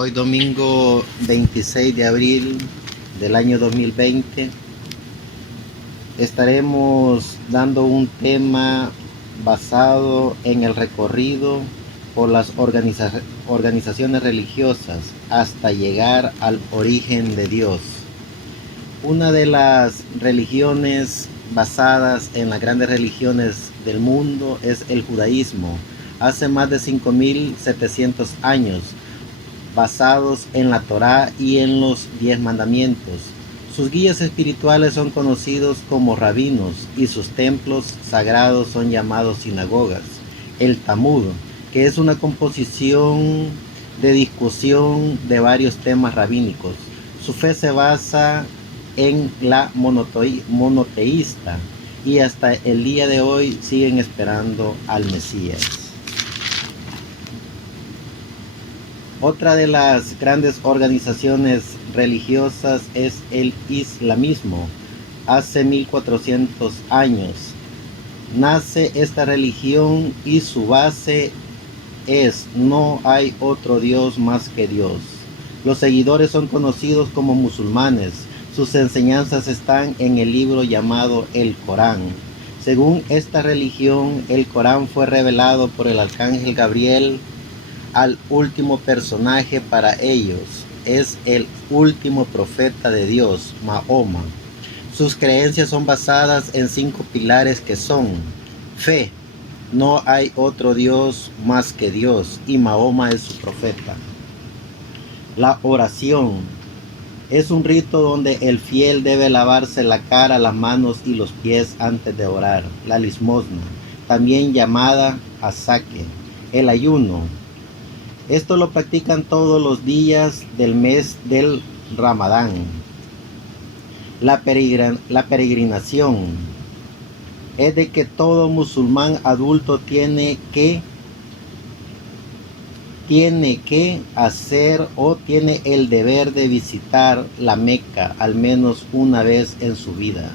Hoy domingo 26 de abril del año 2020 estaremos dando un tema basado en el recorrido por las organizaciones religiosas hasta llegar al origen de Dios. Una de las religiones basadas en las grandes religiones del mundo es el judaísmo. Hace más de 5.700 años, basados en la Torá y en los 10 mandamientos. Sus guías espirituales son conocidos como rabinos y sus templos sagrados son llamados sinagogas. El Talmud, que es una composición de discusión de varios temas rabínicos. Su fe se basa en la monoteísta y hasta el día de hoy siguen esperando al Mesías. Otra de las grandes organizaciones religiosas es el islamismo. Hace 1400 años nace esta religión y su base es: no hay otro Dios más que Dios. Los seguidores son conocidos como musulmanes. Sus enseñanzas están en el libro llamado el Corán. Según esta religión, el Corán fue revelado por el arcángel Gabriel al último personaje para ellos. Es el último profeta de Dios, Mahoma. Sus creencias son basadas en 5 pilares que son: fe, no hay otro Dios más que Dios y Mahoma es su profeta. La oración es un rito donde el fiel debe lavarse la cara, las manos y los pies antes de orar. La limosna, también llamada asaque. El ayuno, esto lo practican todos los días del mes del Ramadán. La peregrinación es de que todo musulmán adulto tiene que hacer o tiene el deber de visitar la Meca al menos una vez en su vida.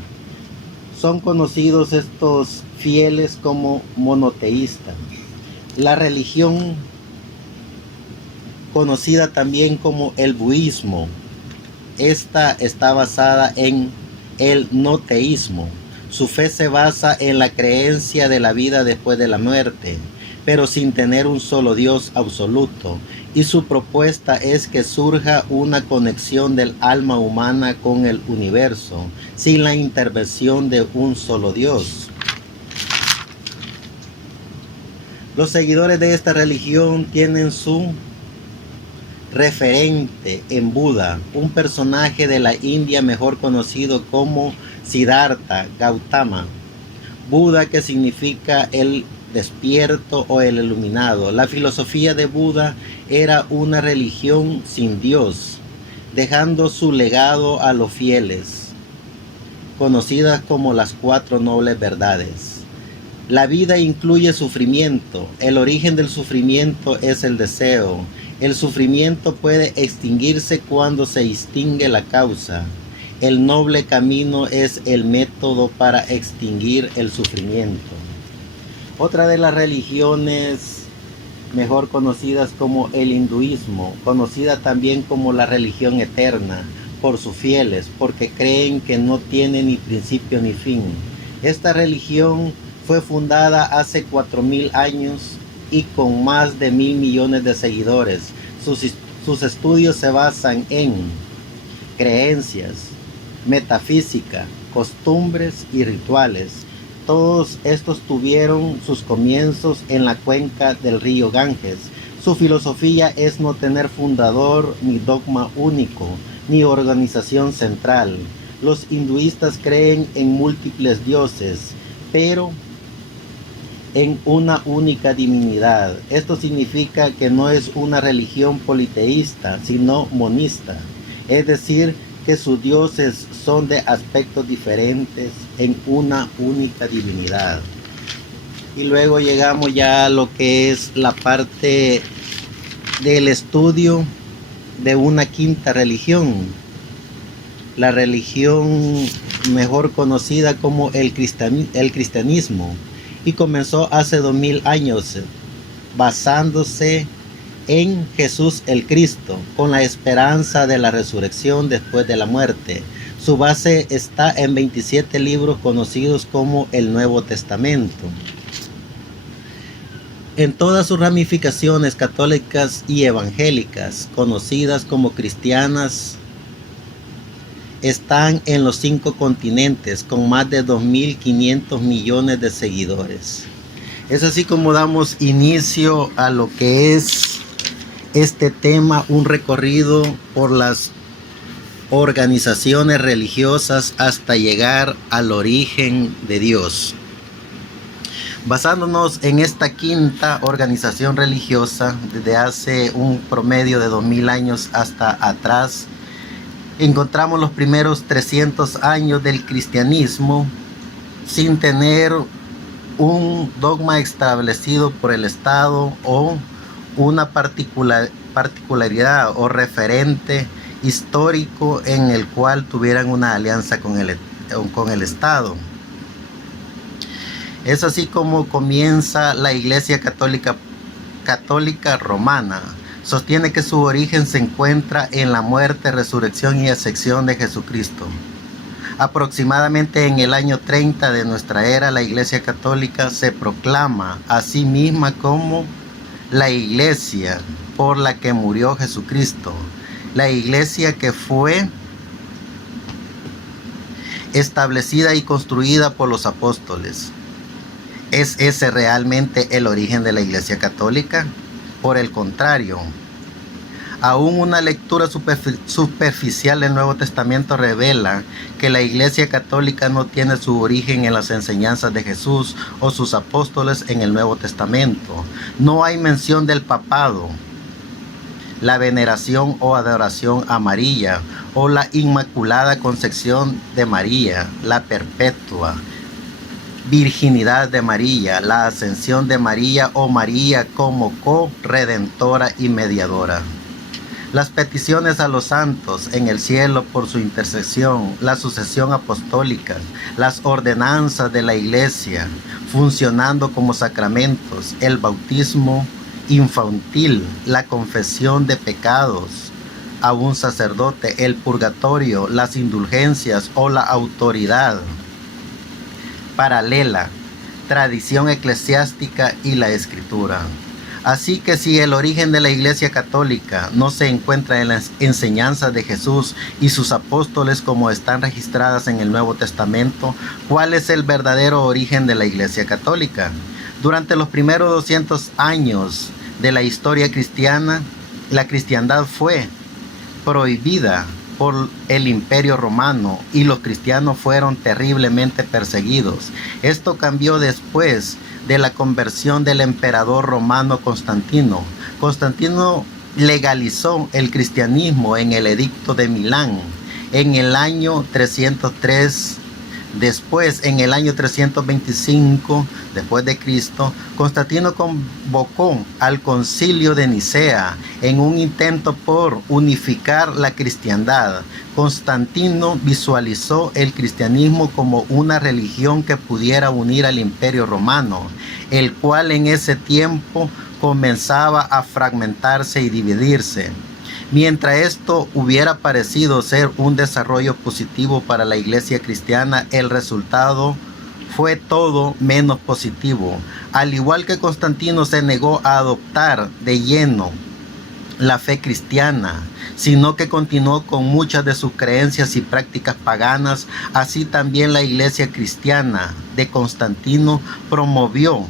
Son conocidos estos fieles como monoteístas. La religión conocida también como el budismo, esta está basada en el no teísmo. Su fe se basa en la creencia de la vida después de la muerte, pero sin tener un solo Dios absoluto, y su propuesta es que surja una conexión del alma humana con el universo, sin la intervención de un solo Dios. Los seguidores de esta religión tienen su referente en Buda, un personaje de la India mejor conocido como Siddhartha Gautama. Buda, que significa el despierto o el iluminado. La filosofía de Buda era una religión sin Dios, dejando su legado a los fieles, conocidas como las 4 nobles verdades. La vida incluye sufrimiento. El origen del sufrimiento es el deseo. El sufrimiento puede extinguirse cuando se extingue la causa. El noble camino es el método para extinguir el sufrimiento. Otra de las religiones mejor conocidas como el hinduismo, conocida también como la religión eterna por sus fieles, porque creen que no tiene ni principio ni fin. Esta religión fue fundada hace 4.000 años y con más de 1.000 millones de seguidores. Sus estudios se basan en creencias, metafísica, costumbres y rituales. Todos estos tuvieron sus comienzos en la cuenca del río Ganges. Su filosofía es no tener fundador, ni dogma único, ni organización central. Los hinduistas creen en múltiples dioses, pero en una única divinidad. Esto significa que no es una religión politeísta, sino monista, es decir, que sus dioses son de aspectos diferentes en una única divinidad. Y luego llegamos ya a lo que es la parte del estudio de una quinta religión, la religión mejor conocida como el cristianismo, y comenzó hace 2000 años basándose en Jesús el Cristo, con la esperanza de la resurrección después de la muerte. Su base está en 27 libros conocidos como el Nuevo Testamento. En todas sus ramificaciones católicas y evangélicas, conocidas como cristianas, están en los 5 continentes con más de 2.500 millones de seguidores. Es así como damos inicio a lo que es este tema, un recorrido por las organizaciones religiosas hasta llegar al origen de Dios. Basándonos en esta quinta organización religiosa, desde hace un promedio de 2000 años hasta atrás, encontramos los primeros 300 años del cristianismo sin tener un dogma establecido por el Estado o una particularidad o referente histórico en el cual tuvieran una alianza con el Estado. Es así como comienza la Iglesia Católica Romana. Sostiene que su origen se encuentra en la muerte, resurrección y ascensión de Jesucristo. Aproximadamente en el año 30 de nuestra era, la Iglesia Católica se proclama a sí misma como la Iglesia por la que murió Jesucristo, la Iglesia que fue establecida y construida por los apóstoles. ¿Es ese realmente el origen de la Iglesia Católica? Por el contrario, aún una lectura superficial del Nuevo Testamento revela que la Iglesia Católica no tiene su origen en las enseñanzas de Jesús o sus apóstoles en el Nuevo Testamento. No hay mención del papado, la veneración o adoración a María, o la Inmaculada Concepción de María, la perpetua virginidad de María, la ascensión de María o María como co-redentora y mediadora. Las peticiones a los santos en el cielo por su intercesión, la sucesión apostólica, las ordenanzas de la Iglesia funcionando como sacramentos, el bautismo infantil, la confesión de pecados a un sacerdote, el purgatorio, las indulgencias o la autoridad paralela, tradición eclesiástica y la escritura. Así que si el origen de la Iglesia Católica no se encuentra en las enseñanzas de Jesús y sus apóstoles como están registradas en el Nuevo Testamento, ¿cuál es el verdadero origen de la Iglesia Católica? Durante los primeros 200 años de la historia cristiana, la cristiandad fue prohibida por el Imperio Romano y los cristianos fueron terriblemente perseguidos. Esto cambió después de la conversión del emperador romano Constantino. Constantino legalizó el cristianismo en el Edicto de Milán en el año 303. Después, en el año 325 después de Cristo, Constantino convocó al Concilio de Nicea en un intento por unificar la cristiandad. Constantino visualizó el cristianismo como una religión que pudiera unir al Imperio Romano, el cual en ese tiempo comenzaba a fragmentarse y dividirse. Mientras esto hubiera parecido ser un desarrollo positivo para la Iglesia cristiana, el resultado fue todo menos positivo. Al igual que Constantino se negó a adoptar de lleno la fe cristiana, sino que continuó con muchas de sus creencias y prácticas paganas, así también la Iglesia cristiana de Constantino promovió.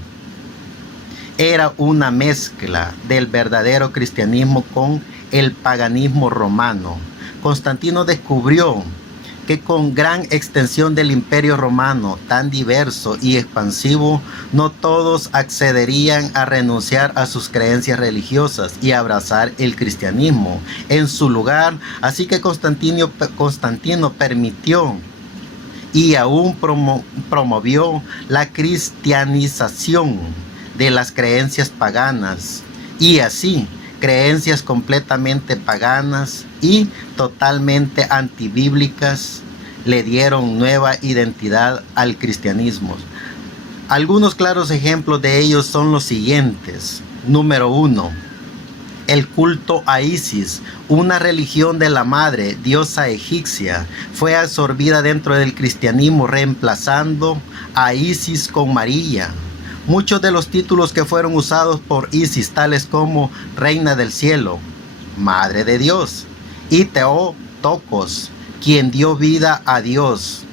Era una mezcla del verdadero cristianismo con el paganismo romano. Constantino descubrió que con gran extensión del Imperio Romano, tan diverso y expansivo, no todos accederían a renunciar a sus creencias religiosas y abrazar el cristianismo en su lugar. Así que Constantino permitió y aún promovió la cristianización de las creencias paganas, y así creencias completamente paganas y totalmente antibíblicas le dieron nueva identidad al cristianismo. Algunos claros ejemplos de ellos son los siguientes. Número 1. El culto a Isis, una religión de la madre diosa egipcia, fue absorbida dentro del cristianismo, reemplazando a Isis con María. Muchos de los títulos que fueron usados por Isis, tales como Reina del Cielo, Madre de Dios, y Teotokos, quien dio vida a Dios,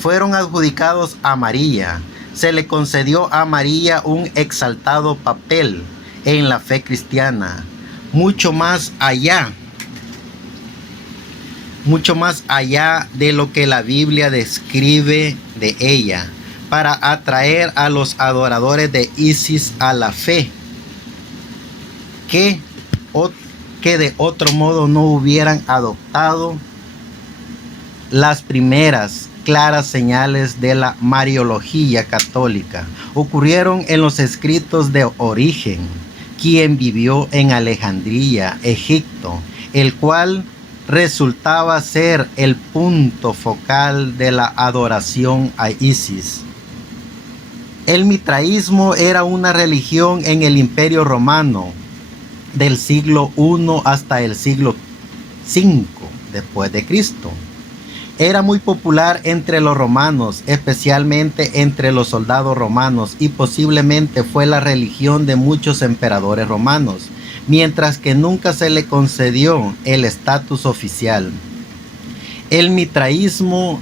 fueron adjudicados a María. Se le concedió a María un exaltado papel en la fe cristiana, mucho más allá de lo que la Biblia describe de ella, para atraer a los adoradores de Isis a la fe, que de otro modo no hubieran adoptado las primeras claras señales de la Mariología católica. Ocurrieron en los escritos de Origen, quien vivió en Alejandría, Egipto, el cual resultaba ser el punto focal de la adoración a Isis. El mitraísmo era una religión en el Imperio Romano del siglo I hasta el siglo V después de Cristo. Era muy popular entre los romanos, especialmente entre los soldados romanos, y posiblemente fue la religión de muchos emperadores romanos, mientras que nunca se le concedió el estatus oficial. El mitraísmo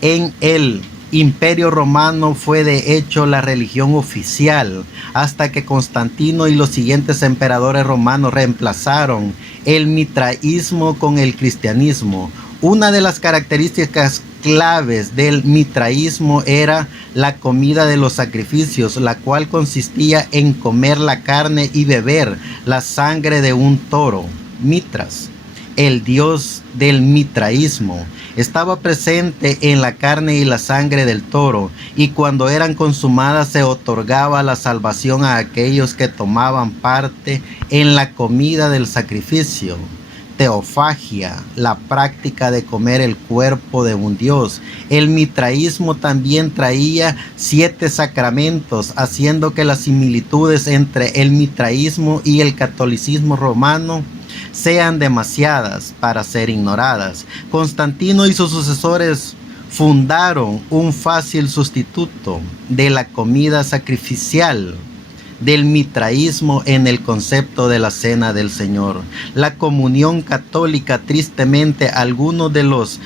en el Imperio Romano fue de hecho la religión oficial, hasta que Constantino y los siguientes emperadores romanos reemplazaron el mitraísmo con el cristianismo. Una de las características claves del mitraísmo era la comida de los sacrificios, la cual consistía en comer la carne y beber la sangre de un toro. Mitras, el dios del mitraísmo, estaba presente en la carne y la sangre del toro, y cuando eran consumadas se otorgaba la salvación a aquellos que tomaban parte en la comida del sacrificio. Teofagia, la práctica de comer el cuerpo de un dios. El mitraísmo también traía 7 sacramentos, haciendo que las similitudes entre el mitraísmo y el catolicismo romano sean demasiadas para ser ignoradas. Constantino y sus sucesores fundaron un fácil sustituto de la comida sacrificial del mitraísmo en el concepto de la Cena del Señor. La comunión católica, tristemente, algunos de los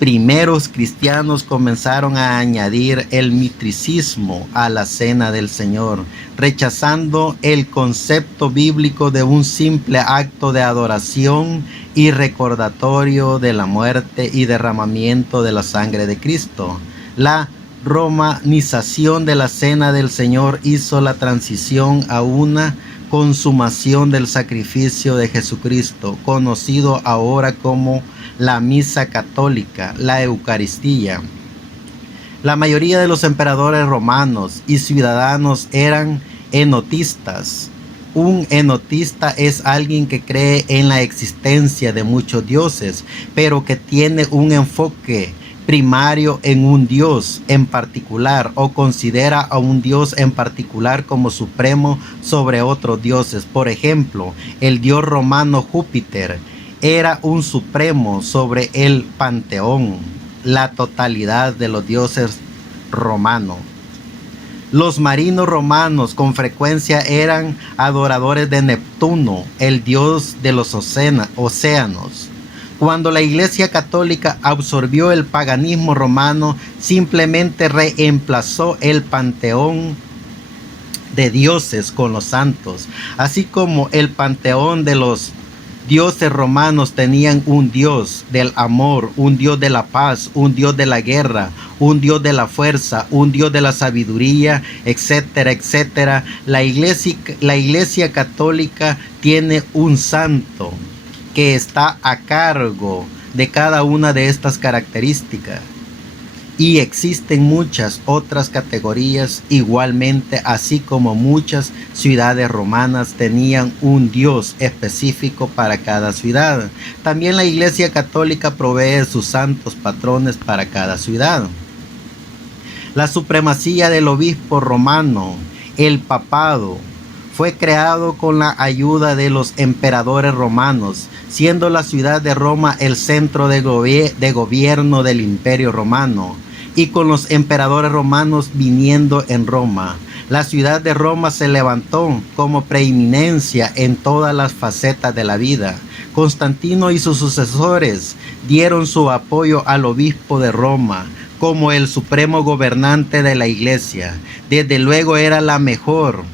primeros cristianos comenzaron a añadir el mitricismo a la Cena del Señor, rechazando el concepto bíblico de un simple acto de adoración y recordatorio de la muerte y derramamiento de la sangre de Cristo. La romanización de la Cena del Señor hizo la transición a una consumación del sacrificio de Jesucristo, conocido ahora como la Misa Católica, la Eucaristía. La mayoría de los emperadores romanos y ciudadanos eran enotistas. Un enotista es alguien que cree en la existencia de muchos dioses, pero que tiene un enfoque primario en un dios en particular, o considera a un dios en particular como supremo sobre otros dioses. Por ejemplo, el dios romano Júpiter era un supremo sobre el panteón, la totalidad de los dioses romanos. Los marinos romanos con frecuencia eran adoradores de Neptuno, el dios de los océanos. Cuando la Iglesia Católica absorbió el paganismo romano, simplemente reemplazó el panteón de dioses con los santos, así como el panteón de los dioses romanos tenían un dios del amor, un dios de la paz, un dios de la guerra, un dios de la fuerza, un dios de la sabiduría, etcétera, etcétera. La Iglesia Católica tiene un santo que está a cargo de cada una de estas características. Y existen muchas otras categorías igualmente, así como muchas ciudades romanas tenían un dios específico para cada ciudad. También la Iglesia Católica provee sus santos patrones para cada ciudad. La supremacía del obispo romano, el papado, fue creado con la ayuda de los emperadores romanos, siendo la ciudad de Roma el centro de gobierno del Imperio Romano, y con los emperadores romanos viniendo en Roma. La ciudad de Roma se levantó como preeminencia en todas las facetas de la vida. Constantino y sus sucesores dieron su apoyo al obispo de Roma como el supremo gobernante de la Iglesia. Desde luego era la mejor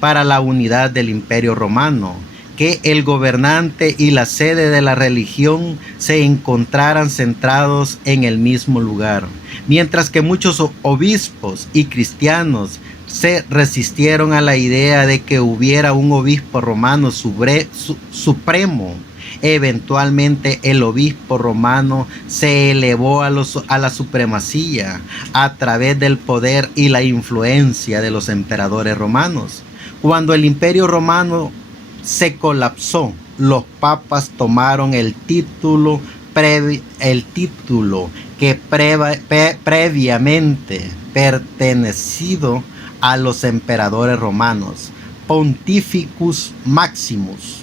para la unidad del Imperio Romano, que el gobernante y la sede de la religión se encontraran centrados en el mismo lugar, mientras que muchos obispos y cristianos se resistieron a la idea de que hubiera un obispo romano supremo. Eventualmente el obispo romano se elevó a la supremacía a través del poder y la influencia de los emperadores romanos. Cuando el Imperio Romano se colapsó, los papas tomaron el título que previamente pertenecido a los emperadores romanos, Pontificus Maximus.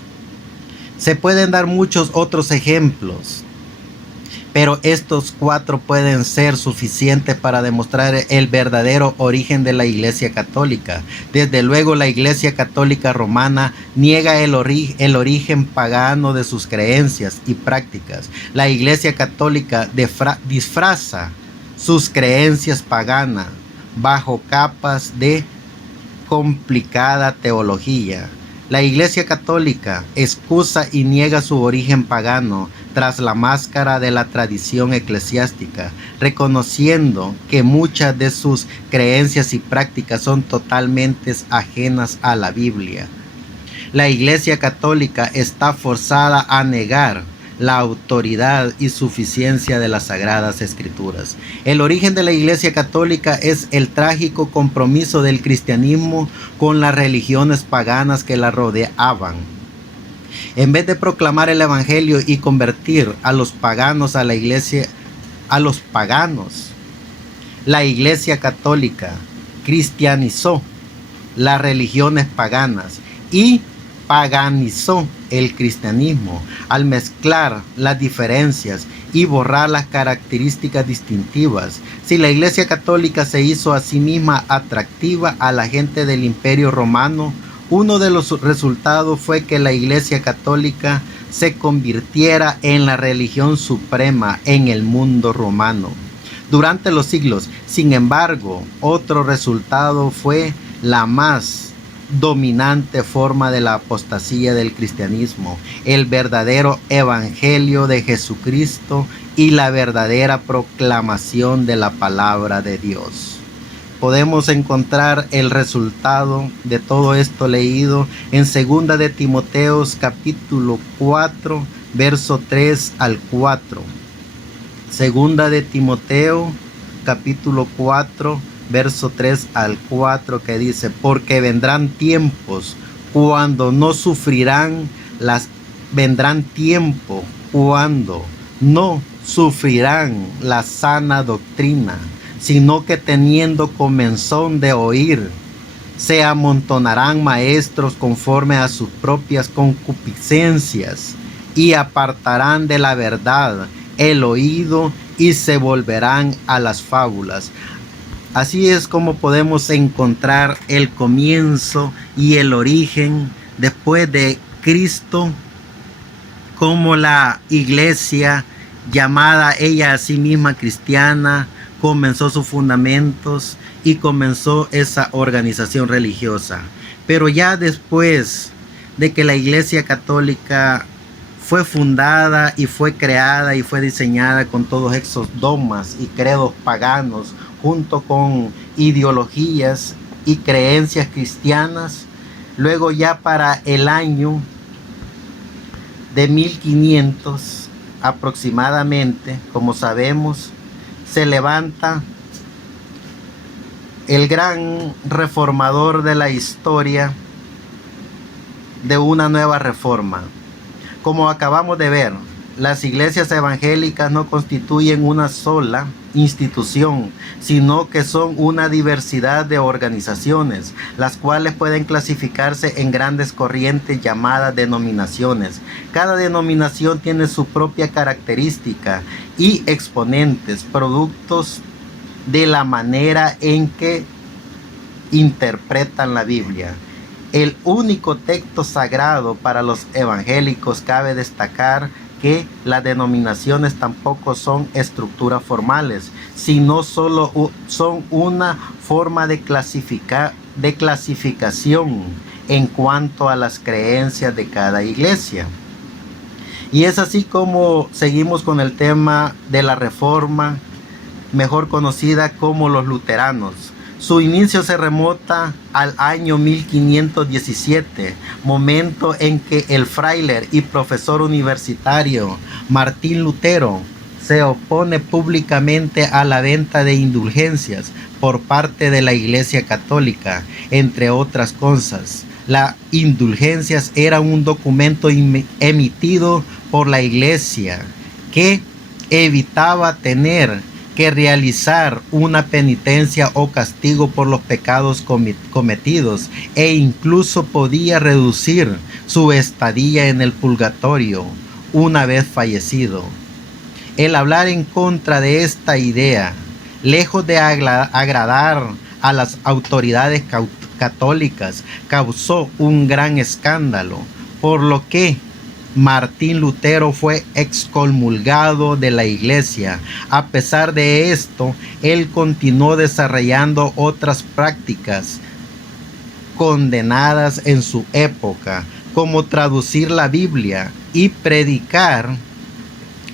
Se pueden dar muchos otros ejemplos, pero estos 4 pueden ser suficientes para demostrar el verdadero origen de la Iglesia Católica. Desde luego, la Iglesia Católica Romana niega el origen pagano de sus creencias y prácticas. La Iglesia Católica disfraza sus creencias paganas bajo capas de complicada teología. La Iglesia Católica excusa y niega su origen pagano tras la máscara de la tradición eclesiástica, reconociendo que muchas de sus creencias y prácticas son totalmente ajenas a la Biblia. La Iglesia Católica está forzada a negar la autoridad y suficiencia de las Sagradas Escrituras. El origen de la Iglesia Católica es el trágico compromiso del cristianismo con las religiones paganas que la rodeaban. En vez de proclamar el Evangelio y convertir a los paganos la Iglesia Católica cristianizó las religiones paganas y paganizó el cristianismo al mezclar las diferencias y borrar las características distintivas. Si la Iglesia Católica se hizo a sí misma atractiva a la gente del Imperio Romano, uno de los resultados fue que la Iglesia Católica se convirtiera en la religión suprema en el mundo romano durante los siglos. Sin embargo, otro resultado fue la más dominante forma de la apostasía del cristianismo, el verdadero evangelio de Jesucristo y la verdadera proclamación de la palabra de Dios. Podemos encontrar el resultado de todo esto leído en 2 de Timoteo capítulo 4, verso 3 al 4. 2 de Timoteo capítulo 4, verso 3 al 4, que dice: porque vendrán tiempos cuando no sufrirán la sana doctrina, sino que teniendo comezón de oír, se amontonarán maestros conforme a sus propias concupiscencias, y apartarán de la verdad el oído y se volverán a las fábulas. Así es como podemos encontrar el comienzo y el origen después de Cristo, como la iglesia, llamada ella a sí misma cristiana, comenzó sus fundamentos y comenzó esa organización religiosa. Pero ya después de que la Iglesia Católica fue fundada y fue creada y fue diseñada con todos esos dogmas y credos paganos, junto con ideologías y creencias cristianas, luego ya para el año de 1500 aproximadamente, como sabemos, se levanta el gran reformador de la historia de una nueva reforma. Como acabamos de ver, las iglesias evangélicas no constituyen una sola institución, sino que son una diversidad de organizaciones, las cuales pueden clasificarse en grandes corrientes llamadas denominaciones. Cada denominación tiene su propia característica y exponentes, productos de la manera en que interpretan la Biblia. El único texto sagrado para los evangélicos. Cabe destacar que las denominaciones tampoco son estructuras formales, sino solo son una forma de clasificación en cuanto a las creencias de cada iglesia. Y es así como seguimos con el tema de la Reforma, mejor conocida como los luteranos. Su inicio se remonta al año 1517, momento en que el fraile y profesor universitario Martín Lutero se opone públicamente a la venta de indulgencias por parte de la Iglesia Católica, entre otras cosas. Las indulgencias era un documento emitido por la Iglesia que evitaba tener que realizar una penitencia o castigo por los pecados cometidos, e incluso podía reducir su estadía en el purgatorio una vez fallecido. El hablar en contra de esta idea, lejos de agradar a las autoridades católicas, causó un gran escándalo, por lo que Martín Lutero fue excomulgado de la iglesia. A pesar de esto, él continuó desarrollando otras prácticas condenadas en su época, como traducir la Biblia y predicar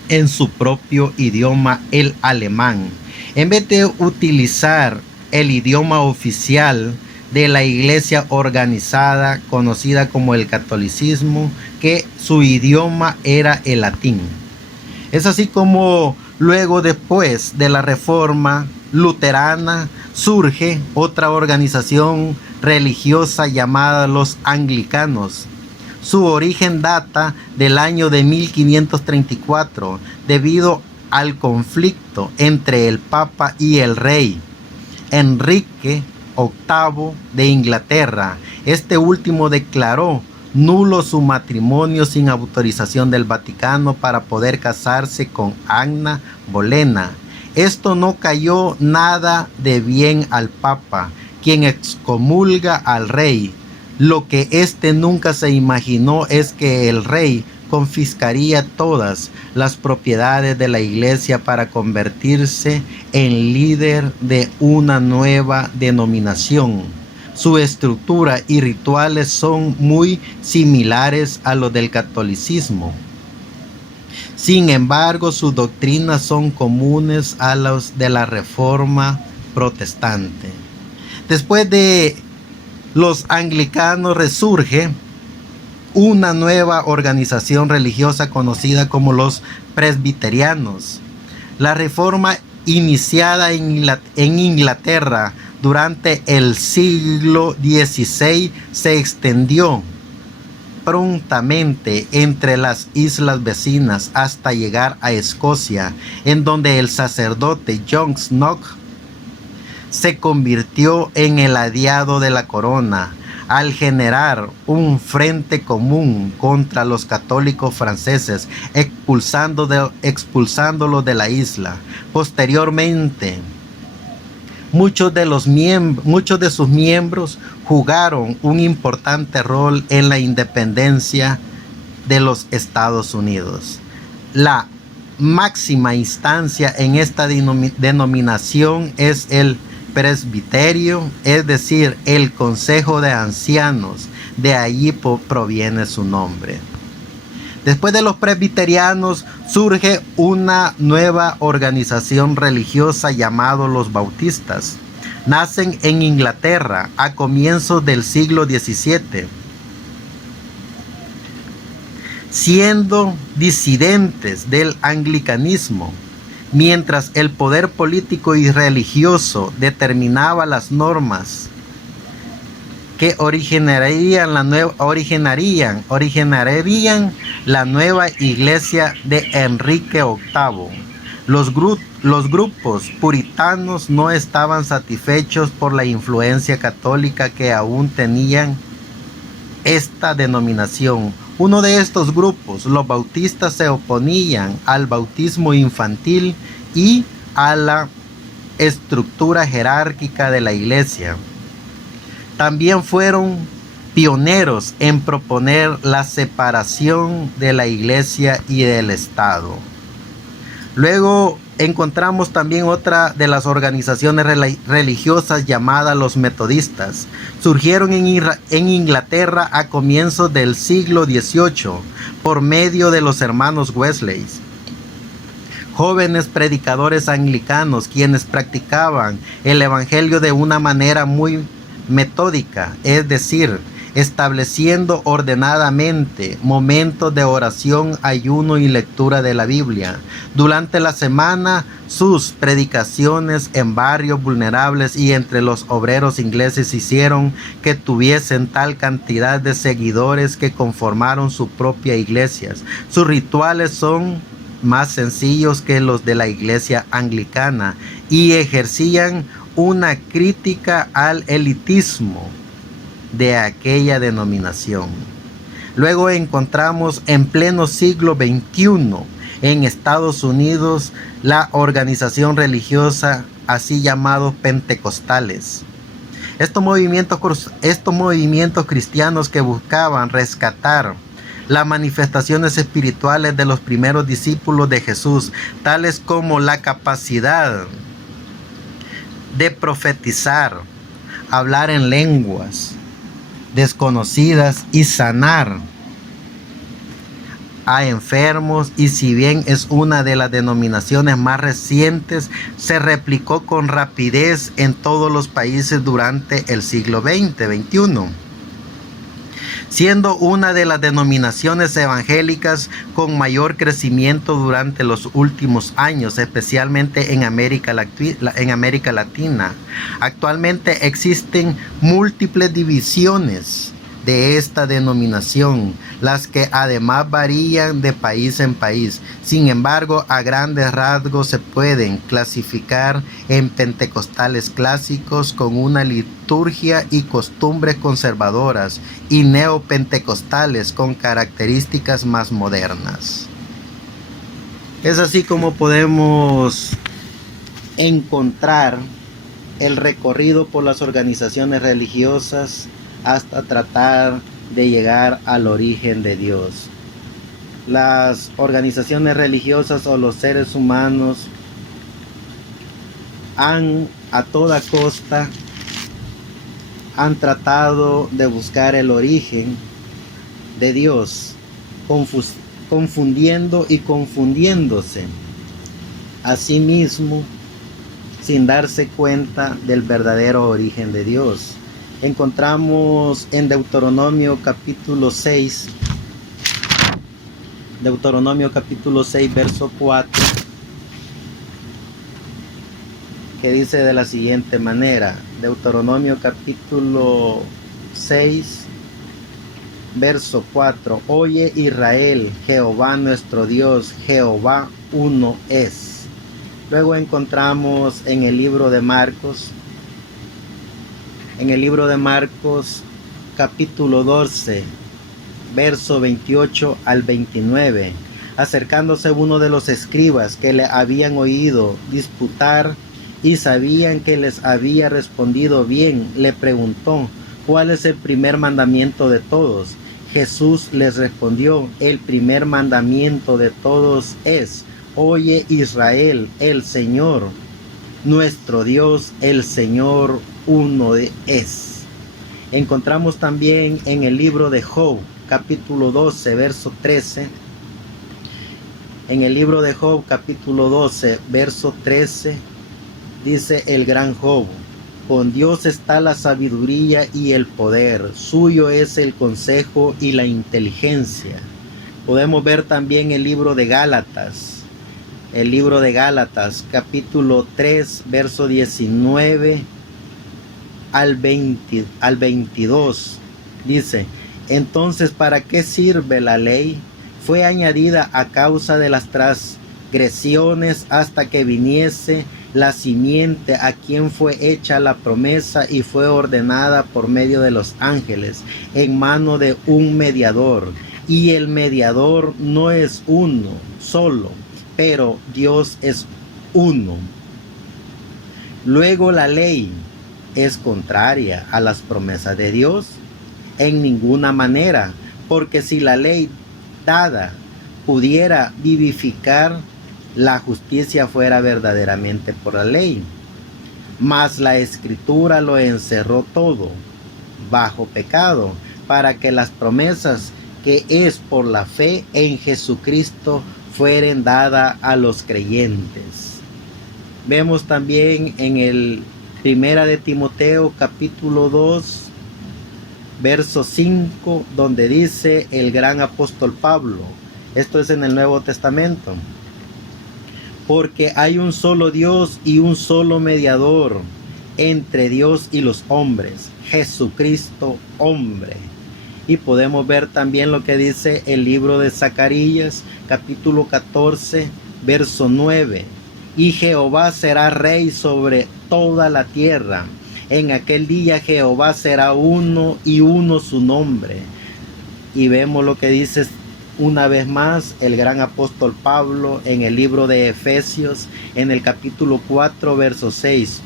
en su propio idioma, el alemán, en vez de utilizar el idioma oficial de la iglesia organizada, conocida como el catolicismo, que su idioma era el latín. Es así como luego, después de la Reforma luterana, surge otra organización religiosa llamada los anglicanos. Su origen data del año de 1534, debido al conflicto entre el Papa y el rey Enrique VIII de Inglaterra. Este último declaró nulo su matrimonio sin autorización del Vaticano para poder casarse con Anna Bolena. Esto no cayó nada de bien al Papa, quien excomulga al rey. Lo que éste nunca se imaginó es que el rey confiscaría todas las propiedades de la iglesia para convertirse en líder de una nueva denominación. Su estructura y rituales son muy similares a los del catolicismo. Sin embargo, sus doctrinas son comunes a los de la Reforma protestante. Después de los anglicanos resurge una nueva organización religiosa conocida como los presbiterianos. La Reforma, iniciada en Inglaterra durante el siglo XVI, se extendió prontamente entre las islas vecinas hasta llegar a Escocia, en donde el sacerdote John Knox se convirtió en el aliado de la corona al generar un frente común contra los católicos franceses, expulsándolos de la isla. Posteriormente, muchos de sus miembros jugaron un importante rol en la independencia de los Estados Unidos. La máxima instancia en esta denominación es el presbiterio, es decir, el consejo de ancianos. De allí proviene su nombre. Después de los presbiterianos surge una nueva organización religiosa llamada los bautistas. Nacen en Inglaterra a comienzos del siglo XVII, siendo disidentes del anglicanismo. Mientras el poder político y religioso determinaba las normas que originarían la nueva iglesia de Enrique VIII. Los grupos puritanos no estaban satisfechos por la influencia católica que aún tenían esta denominación. Uno de estos grupos, los bautistas, se oponían al bautismo infantil y a la estructura jerárquica de la iglesia. También fueron pioneros en proponer la separación de la iglesia y del Estado. Luego encontramos también otra de las organizaciones religiosas llamadas los metodistas. Surgieron en Inglaterra a comienzos del siglo XVIII por medio de los hermanos Wesley, jóvenes predicadores anglicanos quienes practicaban el evangelio de una manera muy metódica, es decir, estableciendo ordenadamente momentos de oración, ayuno y lectura de la Biblia. Durante la semana, sus predicaciones en barrios vulnerables y entre los obreros ingleses hicieron que tuviesen tal cantidad de seguidores que conformaron sus propias iglesias. Sus rituales son más sencillos que los de la iglesia anglicana y ejercían una crítica al elitismo de aquella denominación. Luego encontramos en pleno siglo XXI en Estados Unidos la organización religiosa así llamados pentecostales. Estos movimientos cristianos que buscaban rescatar las manifestaciones espirituales de los primeros discípulos de Jesús, tales como la capacidad de profetizar, hablar en lenguas desconocidas y sanar a enfermos, y si bien es una de las denominaciones más recientes, se replicó con rapidez en todos los países durante el siglo XXI, siendo una de las denominaciones evangélicas con mayor crecimiento durante los últimos años, especialmente en América Latina. Actualmente existen múltiples divisiones de esta denominación, las que además varían de país en país. Sin embargo, a grandes rasgos se pueden clasificar en pentecostales clásicos con una liturgia y costumbres conservadoras y neopentecostales con características más modernas. Es así como podemos encontrar el recorrido por las organizaciones religiosas hasta tratar de llegar al origen de Dios. Las organizaciones religiosas o los seres humanos a toda costa han tratado de buscar el origen de Dios, confundiendo y confundiéndose a sí mismo sin darse cuenta del verdadero origen de Dios. Encontramos en Deuteronomio capítulo 6, verso 4, que dice de la siguiente manera. Deuteronomio capítulo 6, verso 4. Oye Israel, Jehová nuestro Dios, Jehová uno es. Luego encontramos en el libro de Marcos, capítulo 12, verso 28 al 29. Acercándose uno de los escribas que le habían oído disputar y sabían que les había respondido bien, le preguntó: ¿cuál es el primer mandamiento de todos? Jesús les respondió: el primer mandamiento de todos es: oye Israel, el Señor nuestro Dios, el Señor uno es. Encontramos también en el libro de Job, capítulo 12, verso 13. En el libro de Job, capítulo 12, verso 13, dice el gran Job: con Dios está la sabiduría y el poder, suyo es el consejo y la inteligencia. Podemos ver también el libro de Gálatas, capítulo 3, verso 19 al 22. Dice, entonces, ¿para qué sirve la ley? Fue añadida a causa de las transgresiones hasta que viniese la simiente a quien fue hecha la promesa y fue ordenada por medio de los ángeles en mano de un mediador. Y el mediador no es uno solo, pero Dios es uno. Luego la ley es contraria a las promesas de Dios en ninguna manera, porque si la ley dada pudiera vivificar, la justicia fuera verdaderamente por la ley. Mas la Escritura lo encerró todo bajo pecado, para que las promesas que es por la fe en Jesucristo fueren dadas a los creyentes. Vemos también en el Primera de Timoteo capítulo 2, verso 5, donde dice el gran apóstol Pablo, esto es en el Nuevo Testamento, porque hay un solo Dios y un solo mediador entre Dios y los hombres, Jesucristo hombre. Y podemos ver también lo que dice el libro de Zacarías, capítulo 14, verso 9. Y Jehová será rey sobre toda la tierra. En aquel día Jehová será uno y uno su nombre. Y vemos lo que dice una vez más el gran apóstol Pablo en el libro de Efesios, en el capítulo 4, verso 6.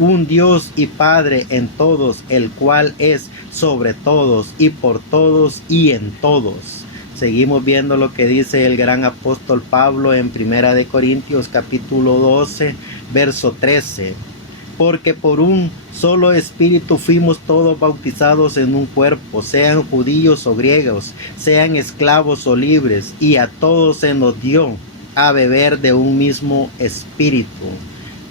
Un Dios y Padre en todos, el cual es sobre todos y por todos y en todos. Seguimos viendo lo que dice el gran apóstol Pablo en Primera de Corintios capítulo 12, verso 13. Porque por un solo espíritu fuimos todos bautizados en un cuerpo, sean judíos o griegos, sean esclavos o libres, y a todos se nos dio a beber de un mismo espíritu.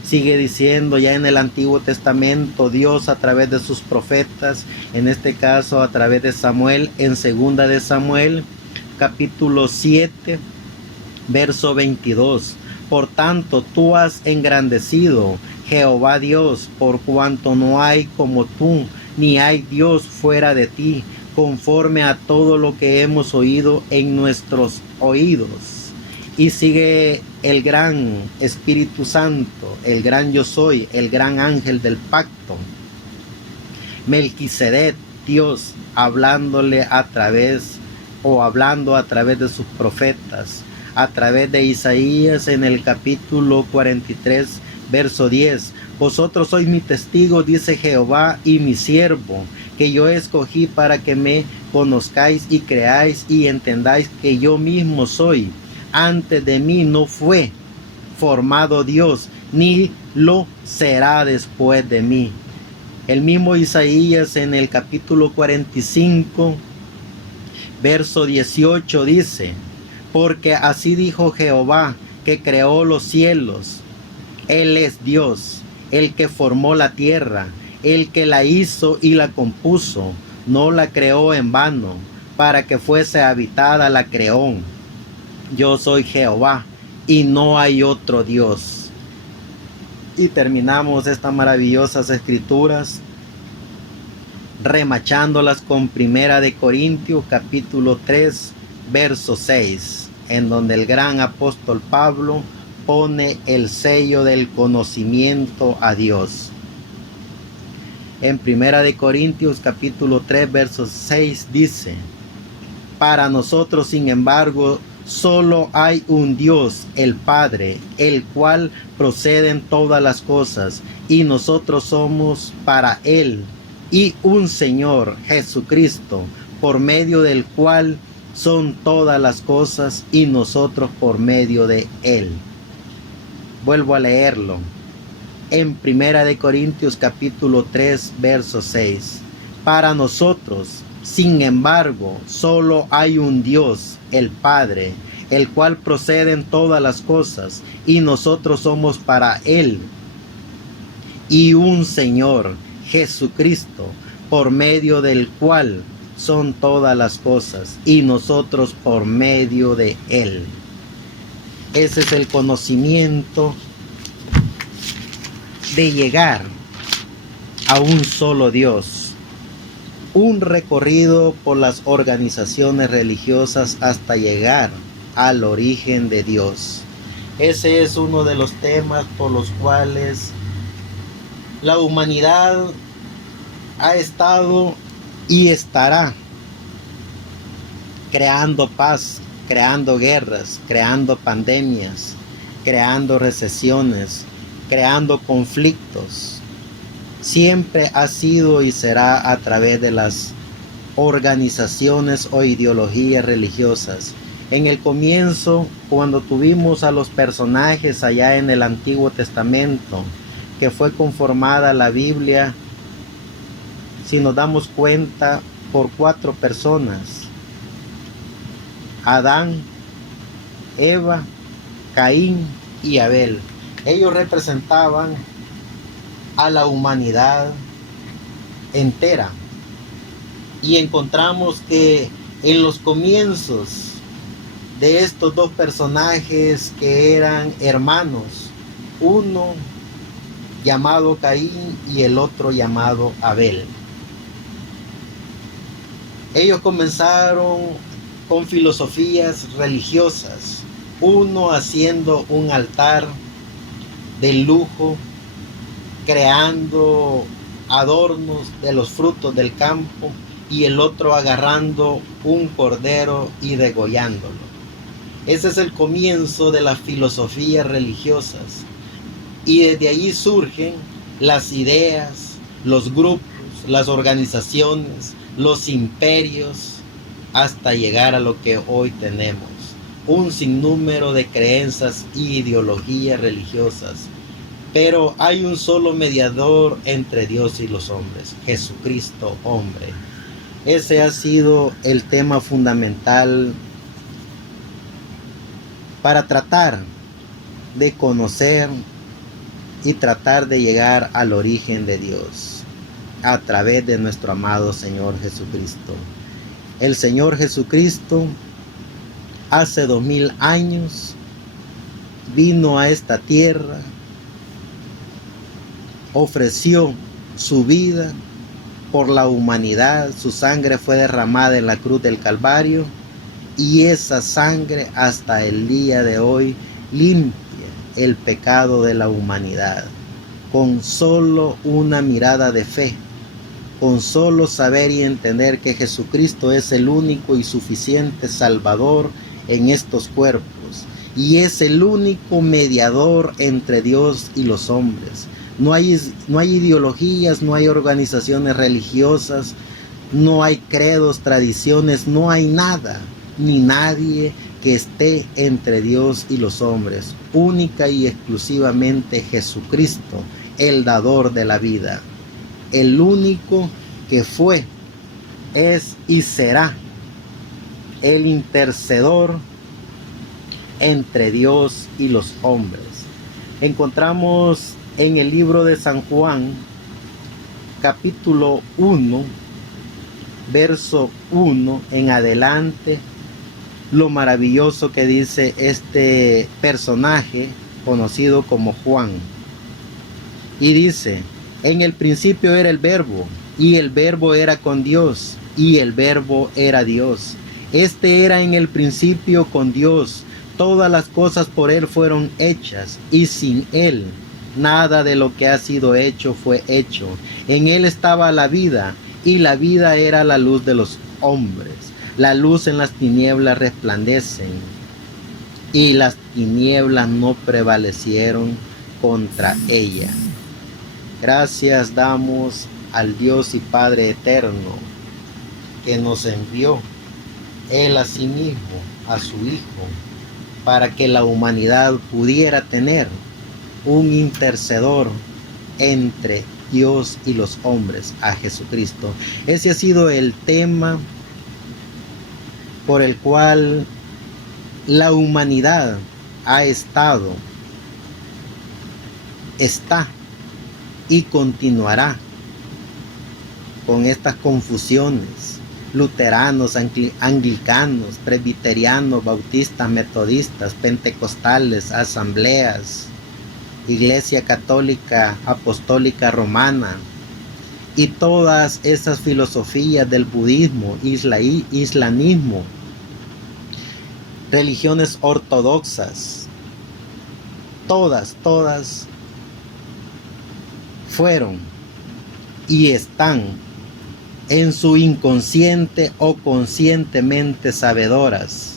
Sigue diciendo ya en el Antiguo Testamento, Dios a través de sus profetas, en este caso a través de Samuel, en Segunda de Samuel, capítulo 7, verso 22. Por tanto, tú has engrandecido, Jehová Dios, por cuanto no hay como tú, ni hay Dios fuera de ti, conforme a todo lo que hemos oído en nuestros oídos. Y sigue el gran Espíritu Santo, el gran yo soy, el gran ángel del pacto, Melquisedec, Dios, hablándole a través de sus profetas, a través de Isaías en el capítulo 43, verso 10. Vosotros sois mi testigo, dice Jehová, y mi siervo, que yo escogí para que me conozcáis y creáis y entendáis que yo mismo soy. Antes de mí no fue formado Dios, ni lo será después de mí. El mismo Isaías en el capítulo 45, verso 18 dice, porque así dijo Jehová, que creó los cielos. Él es Dios, el que formó la tierra, el que la hizo y la compuso. No la creó en vano, para que fuese habitada la creó. Yo soy Jehová y no hay otro Dios. Y terminamos estas maravillosas escrituras remachándolas con Primera de Corintios capítulo 3, verso 6, en donde el gran apóstol Pablo pone el sello del conocimiento a Dios. En Primera de Corintios capítulo 3, verso 6 dice, para nosotros, sin embargo, solo hay un Dios, el Padre, el cual proceden todas las cosas, y nosotros somos para Él, y un Señor, Jesucristo, por medio del cual son todas las cosas, y nosotros por medio de Él. Vuelvo a leerlo. En Primera de Corintios capítulo 3, verso 6. Para nosotros, sin embargo, solo hay un Dios, el Padre, el cual proceden todas las cosas, y nosotros somos para Él, y un Señor, Jesucristo, por medio del cual son todas las cosas, y nosotros por medio de Él. Ese es el conocimiento de llegar a un solo Dios. Un recorrido por las organizaciones religiosas hasta llegar al origen de Dios. Ese es uno de los temas por los cuales la humanidad ha estado y estará creando paz, creando guerras, creando pandemias, creando recesiones, creando conflictos. Siempre ha sido y será a través de las organizaciones o ideologías religiosas. En el comienzo, cuando tuvimos a los personajes allá en el Antiguo Testamento, que fue conformada la Biblia, si nos damos cuenta, por 4 personas: Adán, Eva, Caín y Abel. Ellos representaban a la humanidad entera. Y encontramos que en los comienzos de estos 2 personajes que eran hermanos, uno llamado Caín y el otro llamado Abel, ellos comenzaron con filosofías religiosas, uno haciendo un altar de lujo, creando adornos de los frutos del campo, y el otro agarrando un cordero y degollándolo. Ese es el comienzo de las filosofías religiosas, y desde allí surgen las ideas, los grupos, las organizaciones, los imperios, hasta llegar a lo que hoy tenemos, un sinnúmero de creencias y ideologías religiosas. Pero hay un solo mediador entre Dios y los hombres: Jesucristo hombre. Ese ha sido el tema fundamental para tratar de conocer y tratar de llegar al origen de Dios a través de nuestro amado Señor Jesucristo. El Señor Jesucristo hace 2000 años vino a esta tierra, ofreció su vida por la humanidad, su sangre fue derramada en la cruz del Calvario, y esa sangre hasta el día de hoy limpia el pecado de la humanidad. Con solo una mirada de fe, con solo saber y entender que Jesucristo es el único y suficiente Salvador en estos cuerpos, y es el único mediador entre Dios y los hombres. No hay ideologías, no hay organizaciones religiosas, no hay credos, tradiciones, no hay nada, ni nadie que esté entre Dios y los hombres. Única y exclusivamente Jesucristo, el dador de la vida, el único que fue, es y será el intercedor entre Dios y los hombres. Encontramos en el libro de San Juan, capítulo 1, verso 1 en adelante, lo maravilloso que dice este personaje conocido como Juan. Y dice: en el principio era el Verbo, y el Verbo era con Dios, y el Verbo era Dios. Este era en el principio con Dios. Todas las cosas por Él fueron hechas, y sin Él nada de lo que ha sido hecho fue hecho. En Él estaba la vida, y la vida era la luz de los hombres. La luz en las tinieblas resplandecen, y las tinieblas no prevalecieron contra ella. Gracias damos al Dios y Padre eterno, que nos envió Él a sí mismo, a su Hijo, para que la humanidad pudiera tener un intercedor entre Dios y los hombres, a Jesucristo. Ese ha sido el tema por el cual la humanidad ha estado, está y continuará con estas confusiones: luteranos, anglicanos, presbiterianos, bautistas, metodistas, pentecostales, asambleas, Iglesia Católica Apostólica Romana, y todas esas filosofías del budismo, islamismo, religiones ortodoxas, todas fueron y están en su inconsciente o conscientemente sabedoras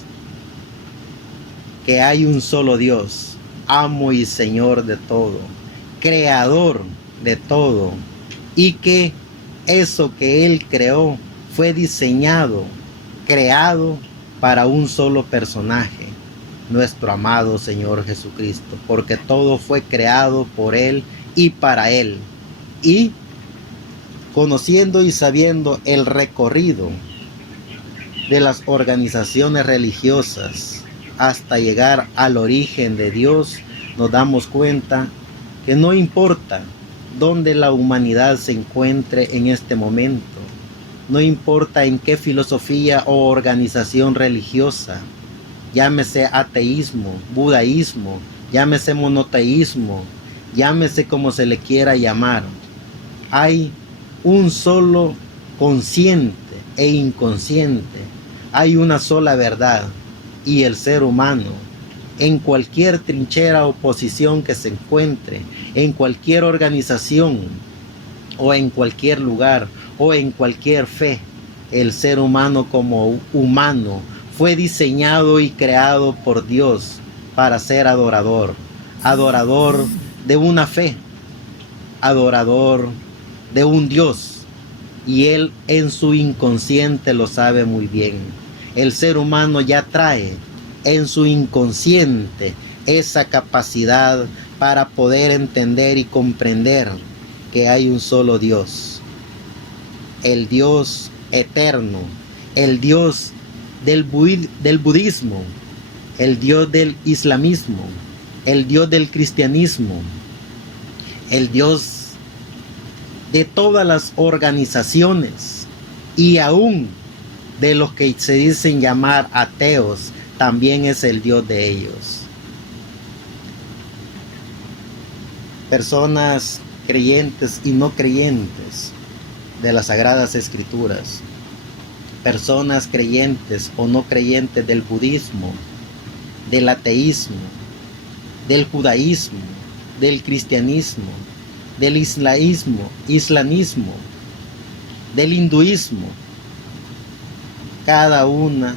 que hay un solo Dios, amo y Señor de todo, creador de todo, y que eso que Él creó fue diseñado, creado para un solo personaje, nuestro amado Señor Jesucristo, porque todo fue creado por Él y para Él. Y conociendo y sabiendo el recorrido de las organizaciones religiosas hasta llegar al origen de Dios, nos damos cuenta que no importa dónde la humanidad se encuentre en este momento, no importa en qué filosofía o organización religiosa, llámese ateísmo, budaísmo, llámese monoteísmo, llámese como se le quiera llamar, hay un solo consciente e inconsciente, hay una sola verdad, y el ser humano, en cualquier trinchera o posición que se encuentre, en cualquier organización o en cualquier lugar o en cualquier fe, el ser humano como humano fue diseñado y creado por Dios para ser adorador, adorador de una fe, adorador de un Dios, y Él en su inconsciente lo sabe muy bien. El ser humano ya trae en su inconsciente esa capacidad para poder entender y comprender que hay un solo Dios, el Dios eterno, el Dios del budismo, el Dios del islamismo, el Dios del cristianismo, el Dios de todas las organizaciones, y aún de los que se dicen llamar ateos, también es el Dios de ellos. Personas creyentes y no creyentes de las Sagradas Escrituras, personas creyentes o no creyentes del budismo, del ateísmo, del judaísmo, del cristianismo, del islamismo, del hinduismo, cada una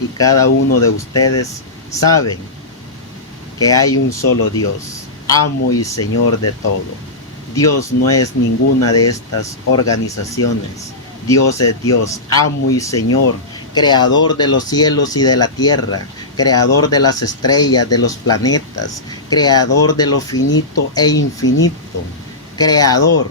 y cada uno de ustedes saben que hay un solo Dios, amo y Señor de todo. Dios no es ninguna de estas organizaciones. Dios es Dios, amo y Señor, creador de los cielos y de la tierra, creador de las estrellas, de los planetas, creador de lo finito e infinito, creador,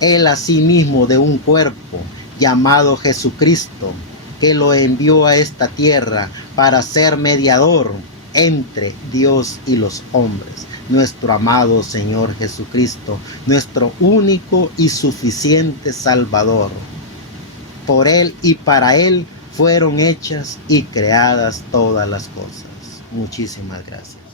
Él asimismo, de un cuerpo llamado Jesucristo, que lo envió a esta tierra para ser mediador entre Dios y los hombres. Nuestro amado Señor Jesucristo, nuestro único y suficiente Salvador. Por Él y para Él fueron hechas y creadas todas las cosas. Muchísimas gracias.